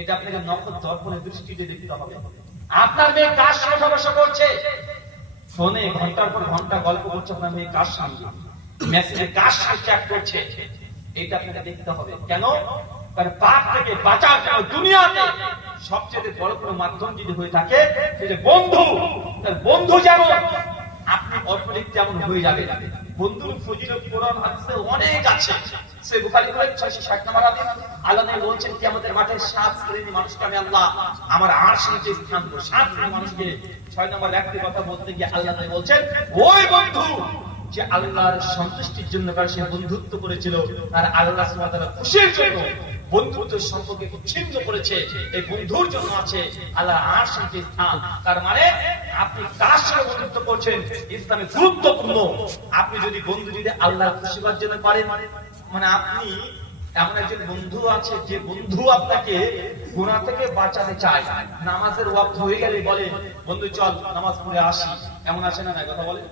এটা আপনাকে নকল দর্পণের দৃষ্টিতে দেখতে হবে। আপনার মেয়ে কার সঙ্গে সমস্যা করছে, ফোনে ঘন্টার পর ঘন্টা গল্প করছে, আপনার মেয়ে কার সঙ্গে মেসেজে কার সঙ্গে চ্যাট করছে, এটা আপনাকে দেখতে হবে। কেন? কারণ পাপ থেকে বাঁচার জন্য দুনিয়াতে সবচেয়ে বড় কোনো মাধ্যম যদি হয়ে থাকে সেটা বন্ধু। তার বন্ধু যেমন আপনি অটোমেটিক যেমন হয়ে যাবে। বন্ধুর ফজিলত কোরআন হাদিসে অনেক আছে। সে বুখারী বলেন 660 নম্বর হাদিস, আল্লাহ নবী বলেছেন কিয়ামতের মাঠে 7 শ্রেণীর মানুষকে আমি আল্লাহ আমার আরশের নিচে স্থান দেব। 7 শ্রেণীর মানুষকে 6 নম্বর একটি কথা বলতে গিয়ে আল্লাহ নবী বলেন ওই বন্ধু যে আল্লাহর সন্তুষ্টির জন্য সে বন্ধুত্ব করেছিল আর আল্লাহ সুবহানাহু ওয়া তাআলা খুশির জন্য বন্ধুত্বের সম্পর্কে ছিন্ন করেছে, এই বন্ধুর জন্য আছে আল্লাহর আরশের নিচে স্থান। তার মানে আপনি কার সঙ্গে বন্ধুত্ব করছেন ইসলামে গুরুত্বপূর্ণ। আপনি যদি বন্ধু যদি আল্লাহর খুশি হওয়ার জন্য পারেন, মানে আপনি এমন একজন বন্ধু আছে যে বন্ধু আপনাকে গুনাহ থেকে বাঁচাতে চায়। নামাজের ওয়াক্ত হয়ে গেলে বলে বন্ধু চল নামাজ পড়ে আসি, এমন আছে না? কথা বলে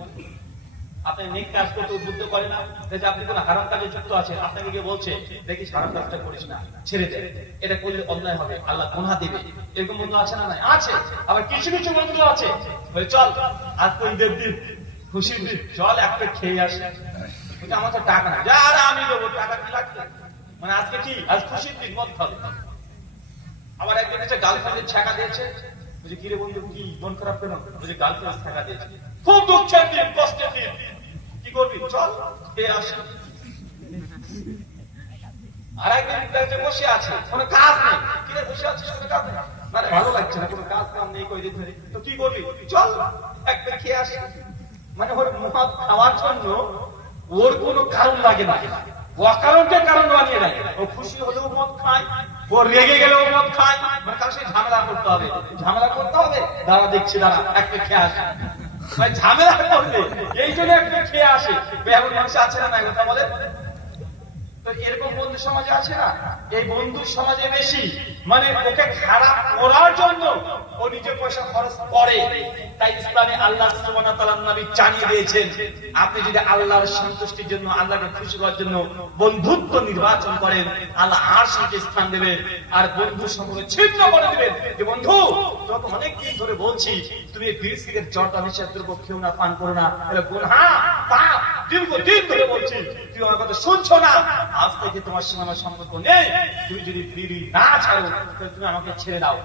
আপনি নেক কাজ করতে উদ্বুদ্ধ করে না, যে আপনি কোন হারাম কাজে যুক্ত আছে, আপনাকে গিয়ে বলছে দেখিস হারাম কাজটা করিস না, ছেড়ে দে, এটা করলে অন্যায় হবে, আল্লাহ গুনাহ দিবে। এরকম বন্ধু আছে না? নাই আছে। আবার কিছু কিছু বন্ধু আছে বলে চল আজ কোন দেব দিন খুশি চল একটা খেয়ে আসি, কিন্তু আমার তো টাকা না, যা আমি দেবো, টাকা কি লাগবে, মানে আজকে কি আজ খুশির দিন মদ খাবে। আবার একজন এসে গার্লফ্রেন্ডের ছেঁকা দিয়েছে, বুঝি কিরে বন্ধু কি মন খারাপ কেন, বুঝি গার্লফ্রেন্ড ছেঁকা দিয়েছে, খুব দুঃখের দিন, কষ্টের দিন, কি করবি চল খেয়ে আসি। আর একদিন বসে আছে কোনো কাজ নেই, কিরে বসে আছিস কোনো কাজ নেই, মানে ভালো লাগছে না, কোনো কাজ কাম নেই কয়দিন ধরে, তো কি করবি চল একটা খেয়ে আসি। মানে ওর মদ খাওয়ার জন্য ওর কোনো কারণ লাগে না, অকারণকে কারণ বানিয়ে দেয়। ও খুশি হলেও মদ খায়, ও রেগে গেলেও মদ খায়, মানে তার সাথে ঝামেলা করতে হবে, ঝামেলা করতে হবে, দাঁড়া দেখছি দাঁড়া একটা খেয়ে আসে, ঝামেলা করবে এই জন্য একটা খেয়ে আসে। এমন মানুষ আছে না? নাই কথা বলে। তো এরকম বন্ধু সমাজে আছে না? এই বন্ধু সমাজে বেশি, মানে ওকে খারাপ করার জন্য ও নিজে পয়সা খরচ করে। তাই ইসলামে আল্লাহ সুবহানাহু ওয়া তাআলার নবী জানিয়ে দিয়েছেন আপনি যদি আল্লাহর সন্তুষ্টির জন্য আল্লাহকে খুশি করার জন্য বন্ধুত্ব নির্বাচন করেন, আল্লাহ আরশের নিচে স্থান দেবেন আর বন্ধু সম্পর্ক ছিন্ন করে দিবেন। যে বন্ধু তোমাকে অনেক দিন ধরে বলছি তুমি বিড়ি সিগারেট জর্দা নেশার দ্রব্য খেও না, পান করো না, এটা গুনাহ পাপ, দীর্ঘদিন ধরে বলছি, তুই আমার কথা শুনছো না, আজ থেকে তোমার সঙ্গে আমার সম্পর্ক নেই, তুমি যদি বিড়ি না ছাড়ো তাহলে তুমি আমাকে ছেড়ে দাও।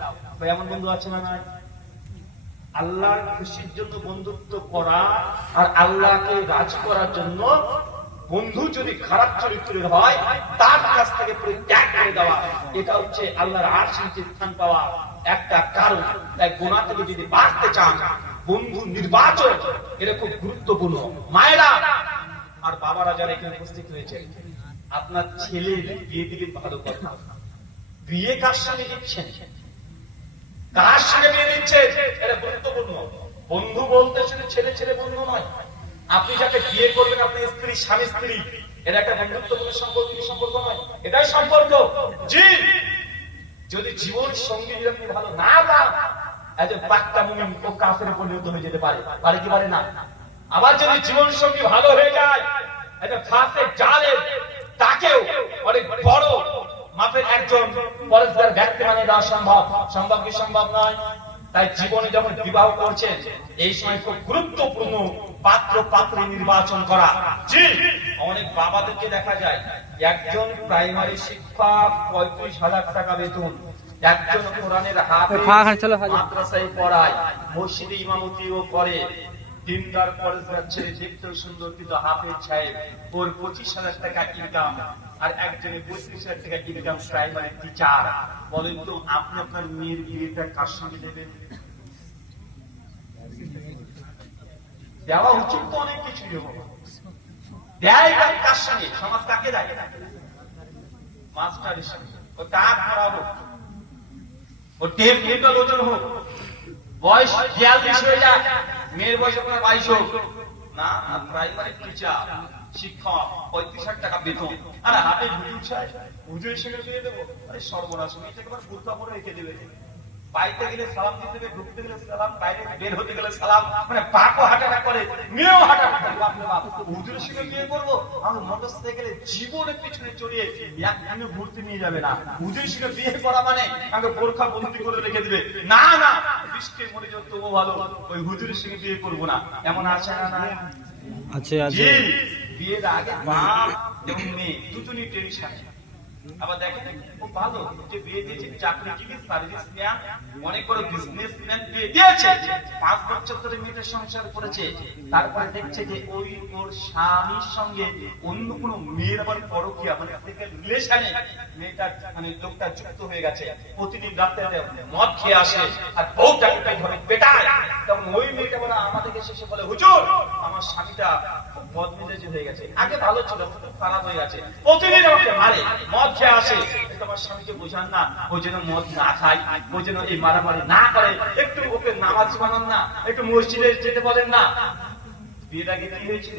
এমন বন্ধু আছে না? নাই। আল্লাহর খুশির জন্য বন্ধুত্ব করা আর আল্লাহকে রাজি করার জন্য বন্ধু যদি খারাপ চরিত্রের হয় তার কাছ থেকে পরিত্যাগ করে দেওয়া, এটা হচ্ছে আল্লাহর আরশের নিচে স্থান পাওয়া একটা কারণ। তাই গুনাহ থেকে যদি বাঁচতে চান বন্ধু নির্বাচন এটা খুব গুরুত্বপূর্ণ। মায়েরা আর বাবারা যারা এখানে উপস্থিত হয়েছে, আপনার ছেলের বিয়ে দিবেন ভালো কথা, বিয়ে কার সঙ্গে দিচ্ছেন, কার সঙ্গে বিয়ে দিচ্ছেন এটা গুরুত্বপূর্ণ। বন্ধু বলতে শুধু ছেলে ছেলে বন্ধু নয়, আপনি যাকে বিয়ে করবেন আপনি স্ত্রী স্বামী স্ত্রী, এটা একটা বন্ধুত্বপূর্ণ সম্পর্ক, সম্পর্ক নয়, এটাই সম্পর্ক। জি, যদি জীবন সঙ্গী যদি আপনি ভালো না পান, একজন পাক্কা মুমিন ও কাফেরে পরিণত হয়ে যেতে পারে, পারে কি পারে না? আবার যদি জীবন সঙ্গী ভালো হয়ে যায়, একটা ফাঁসেক জালেম তাকেও অনেক বড় মাপের একজন পরেশগার ব্যক্তি মানে দেওয়া সম্ভব, সম্ভব কি সম্ভব নয়? তাই জীবনে যখন বিবাহ করছেন এই সময় খুব গুরুত্বপূর্ণ পাত্র পাত্রী নির্বাচন করা। জি, অনেক বাবাদেরকে দেখা যায় একজন প্রাইমারি শিক্ষক 35,000 টাকা বেতন, একজন কোরআনের হাফেজ মাদ্রাসায় পড়ায়, মসজিদে ইমামতিও করে, দিনদার পরেশগার ছেলে দেখতে সুন্দর কিন্তু হাফেজ সাহেব, ওর 25,000 টাকা ইনকাম আর একজনের 35,000 টাকা ইনকাম প্রাইমারি টিচার। বলেন তো আপনি আপনার মেয়ের বিয়েটা কার সঙ্গে দেবেন? দেওয়া উচিত তো অনেক কিছু দেয়, কার সঙ্গে? সমাজ কাকে দেয়? মাস্টারের সঙ্গে। ও টাকা খারাপ হোক, ও টেপ লিটার ওজন হোক, বয়স 42 হয়ে যায়, মেয়ের বয়স আপনার 22 হোক না, প্রাইমারি টিচার শিক্ষক 35,000 টাকা বেতন, আর হাতে হুজুর সাহেব হুজুরের সঙ্গে দিয়ে দেবো, আরে সর্বনাশ, মেয়েটাকে আবার বোরকা পরে রেখে দেবে, পাইতে গেলে সালাম দিতে হবে, ঢুকতে গেলে সালাম, বাইরে বের হতে গেলে সালাম, মানে বাপও হাঁটাটা করে, মেয়েও হাঁটাটা করে। বাপরে বাপ, হুজুরের সঙ্গে বিয়ে করবো, আমার মোটরসাইকেলে জীবনের পিছনে চড়িয়ে একদিনে ঘুরতে নিয়ে যাবে না। হুজুরের সঙ্গে বিয়ে করা মানে আমাকে বোরখা বন্দি করে রেখে দিবে, না না, বৃষ্টির মরে যাও তবু ভালো, ওই হুজুরের সঙ্গে বিয়ে করবো না। এমন আছে না? না আছে আছে। বিয়ের আগে বাপ এবং মেয়ে দুজনই টেনশন। আবার দেখেন খুব ভালো যে বিয়ে দিয়েছে, চাকরিজীবী, সার্ভিসম্যান, অনেক বড় বিজনেসম্যান বিয়ে দিয়েছে, 5 বছর ধরে মেয়েদের সংসার করেছে, তারপরে দেখছে যে ওই ওর স্বামীর সঙ্গে অন্য কোনো মেয়ের আবার পরকীয়া, মানে সেকেন্ড রিলেশনে মেয়েটা, মানে লোকটা যুক্ত হয়ে গেছে। প্রতিদিন রাতে মদ খেয়ে আসে আর বউটাকে ধরে পেটায়, তখন ওই মেয়েটা বলে আমাদেরকে শেষে বলে, হুজুর আমার স্বামীটা খুব বদমেজাজি হয়ে গেছে, আগে ভালো ছিল খুব খারাপ হয়ে গেছে, প্রতিদিন আমাকে মারে, মদ খেয়ে আসে। তোমার স্বামীকে বোঝান না, ও যেন মদ না খায়, ও যেন এই মারামারি না করে, একটু ওকে নামাজি বানান না, একটু মসজিদে যেতে বলেন না। বিয়ের আগে কি হয়েছিল?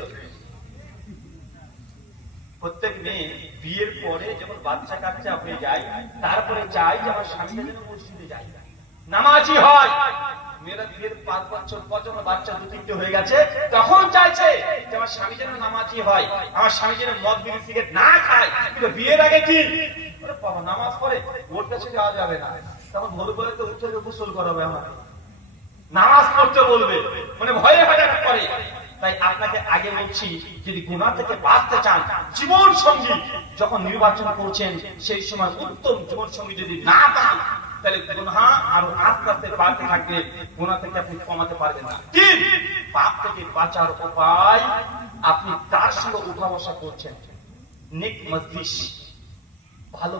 প্রত্যেক মেয়ে বিয়ের পরে যখন বাচ্চা কাচ্চা হয়ে যায়, তারপরে চাই যে আমার স্বামীটা যেন মসজিদে যায়, নামাজি হয়। মেয়েরা বিয়ের 5 বছর পর যখন বাচ্চা 2-3টে হয়ে গেছে, তখন চাইছে যে আমার স্বামী যেন নামাজি হয়, আমার স্বামী যেন মদ বিড়ি সিগারেট না খায়। কিন্তু বিয়ের আগে কি বাবা নামাজ পড়ে, ওর কাছে যাওয়া যাবে না, তখন ভোর করে তো উঠে গোসল করাবে, আমার নামাজ পড়তে বলবে, মানে ভয়ে ভয়ে করে। তাই আপনাকে আগে বলছি, যদি গুনাহ থেকে বাঁচতে চান, জীবন সঙ্গী যখন নির্বাচন করছেন, সেই সময় উত্তম জীবন সঙ্গী যদি না পান, তাহলে গুনাহ আরো আস্তে আস্তে বাড়তে থাকবে, গুনাহ থেকে আপনি কমাতে পারবেন না। তিন, পাপ থেকে বাঁচার উপায়, আপনি তার সঙ্গে উঠা বসা করছেন, নেক মজলিস, ভালো